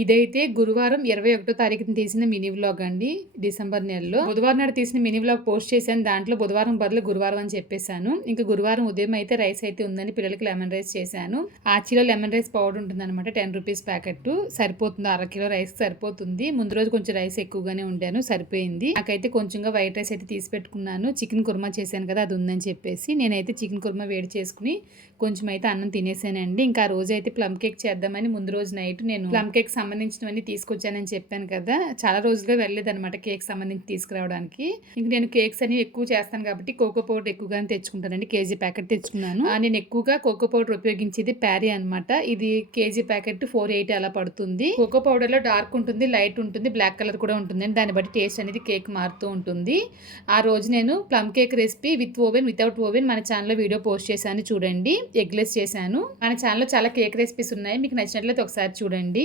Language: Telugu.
ఇదైతే గురువారం 21 తారీఖున తీసిన మినీ వ్లాగ్ అండి. డిసెంబర్ నెలలో బుధవారం నాడు తీసిన మినీ వ్లాగ్ పోస్ట్ చేశాను. దాంట్లో బుధవారం బదులు గురువారం అని చెప్పేశాను. ఇంకా గురువారం ఉదయం అయితే రైస్ అయితే ఉందని పిల్లలకి లెమన్ రైస్ చేశాను. ఆచిలో లెమన్ రైస్ పౌడర్ ఉంటుంది అనమాట, 10 రూపీస్ ప్యాకెట్. సరిపోతుంది, 1/2 కిలో రైస్ సరిపోతుంది. ముందు రోజు కొంచెం రైస్ ఎక్కువగానే ఉండాను, సరిపోయింది. నాకైతే కొంచెంగా వైట్ రైస్ అయితే తీసి పెట్టుకున్నాను. చికెన్ కుర్మా చేశాను కదా, అది ఉందని చెప్పేసి నేనైతే చికెన్ కుర్మా వేడి చేసుకుని కొంచెం అయితే అన్నం తినేసానండి. ఇంకా ఆ రోజు అయితే ప్లమ్ కేక్ చేద్దామని ముందు రోజు నైట్ నేను ప్లమ్ కేక్ సంబంధించినవన్నీ తీసుకొచ్చానని చెప్పాను కదా. చాలా రోజులుగా వెళ్ళలేదన్నమాట కేక్ సంబంధించి తీసుకురావడానికి. ఇంక నేను కేక్స్ అనేవి ఎక్కువ చేస్తాను కాబట్టి కోకో పౌడర్ ఎక్కువగానే తెచ్చుకుంటానండి. కేజీ ప్యాకెట్ తెచ్చుకున్నాను. నేను ఎక్కువగా కోకో పౌడర్ ఉపయోగించేది ప్యారీ అనమాట. ఇది కేజీ ప్యాకెట్ 480 అలా పడుతుంది. కోకో పౌడర్ లో డార్క్ ఉంటుంది, లైట్ ఉంటుంది, బ్లాక్ కలర్ కూడా ఉంటుంది. దాన్ని బట్టి టేస్ట్ అనేది కేక్ మారుతూ ఉంటుంది. ఆ రోజు నేను plum cake recipe with oven without oven మన ఛానల్లో వీడియో పోస్ట్ చేశాను చూడండి. ఎగ్లెస్ చేశాను. మన ఛానల్లో చాలా కేక్ రెసిపీస్ ఉన్నాయి, మీకు నచ్చినట్లయితే ఒకసారి చూడండి.